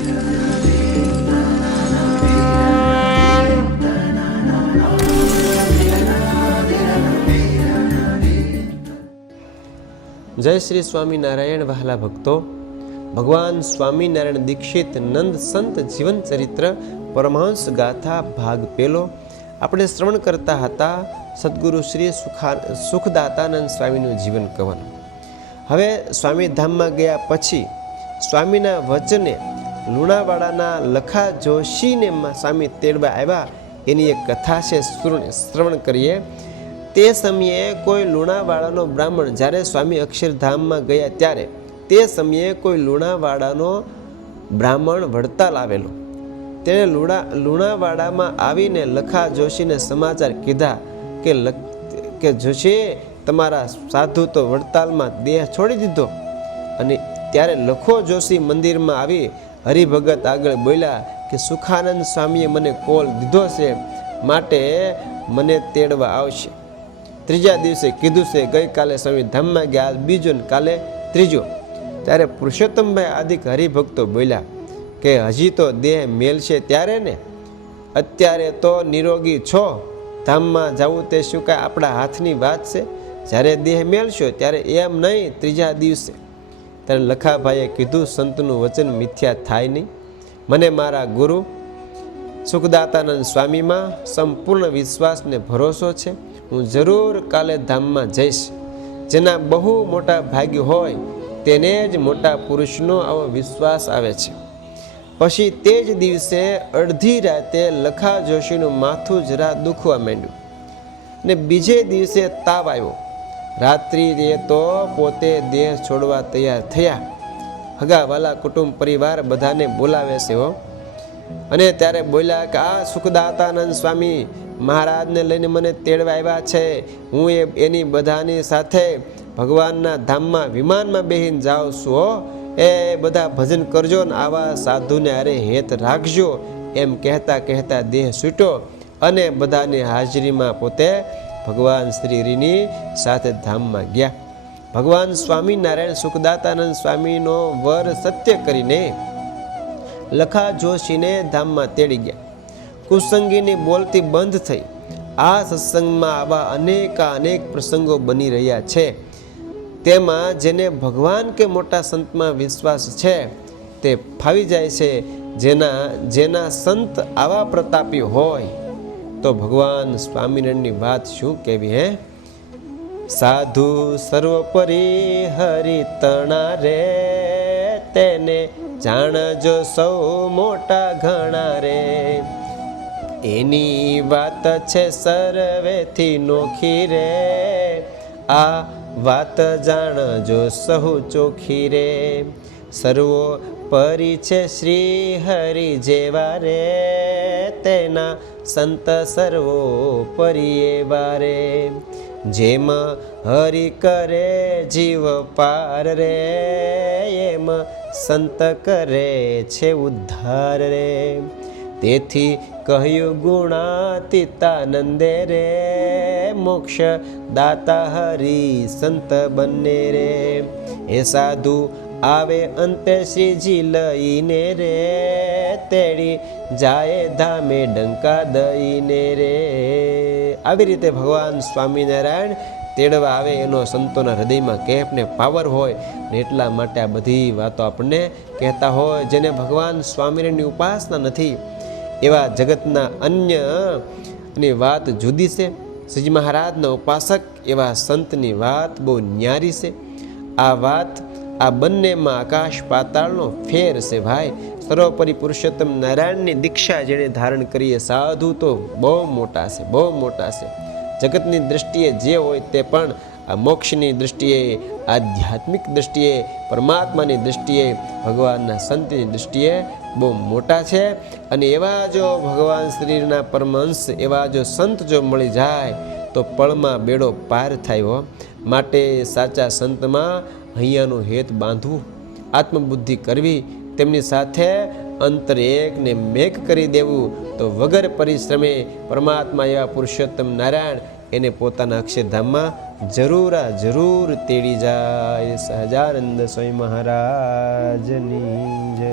જય શ્રી સ્વામિનારાયણ વહાલા ભક્તો, ભગવાન સ્વામિનારાયણ દીક્ષિત નંદ સંત જીવન ચરિત્ર પરમહંસ ગાથા ભાગ પહેલો આપણે શ્રવણ કરતા હતા સદગુરુ શ્રી સુખદાતાનંદ સ્વામીનું જીવન કવન. હવે સ્વામીધામમાં ગયા પછી સ્વામીના વચને લુણાવાડાના લખા જોશીને સ્વામી તેડવા આવ્યા એની એક કથા છે, શ્રવણ કરીએ. તે સમયે કોઈ લુણાવાડાનો બ્રાહ્મણ, જ્યારે સ્વામી અક્ષરધામમાં ગયા ત્યારે તે સમયે કોઈ લુણાવાડાનો બ્રાહ્મણ વડતાલ આવેલો. તેણે લુણાવાડામાં આવીને લખા જોશીને સમાચાર કીધા કે જોશી, તમારા સાધુ તો વડતાલમાં દેહ છોડી દીધો. અને ત્યારે લખો જોશી મંદિરમાં આવી હરિભગત આગળ બોલ્યા કે સુખાનંદ સ્વામીએ મને કોલ દીધો છે, માટે મને તેડવા આવશે. ત્રીજા દિવસે કીધું છે, ગઈકાલે સ્વામી ધામમાં ગયા, બીજો ને કાલે ત્રીજો. ત્યારે પુરુષોત્તમભાઈ આદિક હરિભક્તો બોલ્યા કે હજી તો દેહ મેલશે ત્યારે ને, અત્યારે તો નિરોગી છો, ધામમાં જવું તે શું કાંઈ આપણા હાથની વાત છે? જ્યારે દેહ મેલશો ત્યારે એમ નહીં, ત્રીજા દિવસે. ત્યારે લખાભાઈએ કીધું, સંતનું વચન મિથ્યા થાય નહીં. મને મારા ગુરુ સુખદાતાનંદ સ્વામીમાં સંપૂર્ણ વિશ્વાસ ને ભરોસો છે. હું જરૂર કાલે ધામમાં જઈશ. જેના બહુ મોટા ભાગ્ય હોય તેને જ મોટા પુરુષનો આવો વિશ્વાસ આવે છે. પછી તે જ દિવસે અડધી રાતે લખા જોશીનું માથું જરા દુખવા માંડ્યું ને બીજે દિવસે તાવ આવ્યો. રાત્રિએ તો પોતે દેહ છોડવા તૈયાર થયા. હગાવાલા કુટુંબ પરિવાર બધાને બોલાવે છે હો. અને ત્યારે બોલ્યા કે આ સુખદાતાનંદ સ્વામી મહારાજને લઈને મને તેડવા આવ્યા છે. હું એની બધાની સાથે ભગવાનના ધામમાં વિમાનમાં બેહીને જાઉં છું હો. એ બધા ભજન કરજો ને આવા સાધુને અરે હેત રાખજો. એમ કહેતા કહેતા દેહ છૂટ્યો અને બધાની હાજરીમાં પોતે ભગવાન શ્રીની સાથે ધામમાં ગયા. ભગવાન સ્વામિનારાયણ સુખદાતાનંદ સ્વામીનો વર સત્ય કરીને લખા જોશીને ધામમાં તેડી ગયા. કુસંગીની બોલતી બંધ થઈ. આ સત્સંગમાં આવા અનેક પ્રસંગો બની રહ્યા છે. તેમાં જેને ભગવાન કે મોટા સંતમાં વિશ્વાસ છે તે ફાવી જાય છે. જેના સંત આવા પ્રતાપી હોય તો ભગવાન સ્વામિનારાયણની વાત શું કહેવી હે? સાધુ સર્વોપરી હરિતણા રે, તેને જાણજો સૌ મોટા ઘણા રે. એની વાત છે સર્વેથી નોખી રે, આ વાત જાણજો સહુ ચોખી રે. સર્વોપરી છે શ્રી હરિ જેવા રે, તેના સંત સર્વોપરી એવા રે. જેમ હરિ કરે જીવ પાર રે, એમ સંત કરે છે ઉદ્ધાર રે. તેથી કહ્યું ગુણાતીતાનંદે રે, મોક્ષ દાતા હરિ સંત બંને રે. એ સાધુ આવે અંતે શ્રીજી લઈને રે, તેડી જાય ધામે ડંકા દઈને રે. આવી રીતે ભગવાન સ્વામિનારાયણ તેડવા આવે એનો સંતોના હૃદયમાં કેપ ને પાવર હોય ને એટલા માટે આ બધી વાતો આપણને કહેતા હોય. જેને ભગવાન સ્વામિનારાયણની ઉપાસના નથી એવા જગતના અન્યની વાત જુદી છે. શ્રીજી મહારાજના ઉપાસક એવા સંતની વાત બહુ ન્યારી છે. આ વાત, આ બંનેમાં આકાશ પાતાળનો ફેર છે ભાઈ. સર્વોપરી પુરુષોત્તમ નારાયણની દીક્ષા જેણે ધારણ કરીએ સાધુ તો બહુ મોટા છે, બહુ મોટા છે. જગતની દૃષ્ટિએ જે હોય તે પણ આ મોક્ષની દૃષ્ટિએ, આધ્યાત્મિક દૃષ્ટિએ, પરમાત્માની દૃષ્ટિએ, ભગવાનના સંતની દૃષ્ટિએ બહુ મોટા છે. અને એવા જો ભગવાન શ્રીના પરમહંસ, એવા જો સંત જો મળી જાય તો પળમાં બેડો પાર થાય હો. માટે સાચા સંતમાં હૈયાનું હેત બાંધવું, આત્મબુદ્ધિ કરવી, તેમની સાથે અંતર એકને મેઘ કરી દેવું, તો વગર પરિશ્રમે પરમાત્મા એવા પુરુષોત્તમ નારાયણ એને પોતાના અક્ષરધામમાં જરૂર તેડી જાય. સહજાનંદ સ્વામી મહારાજની જય.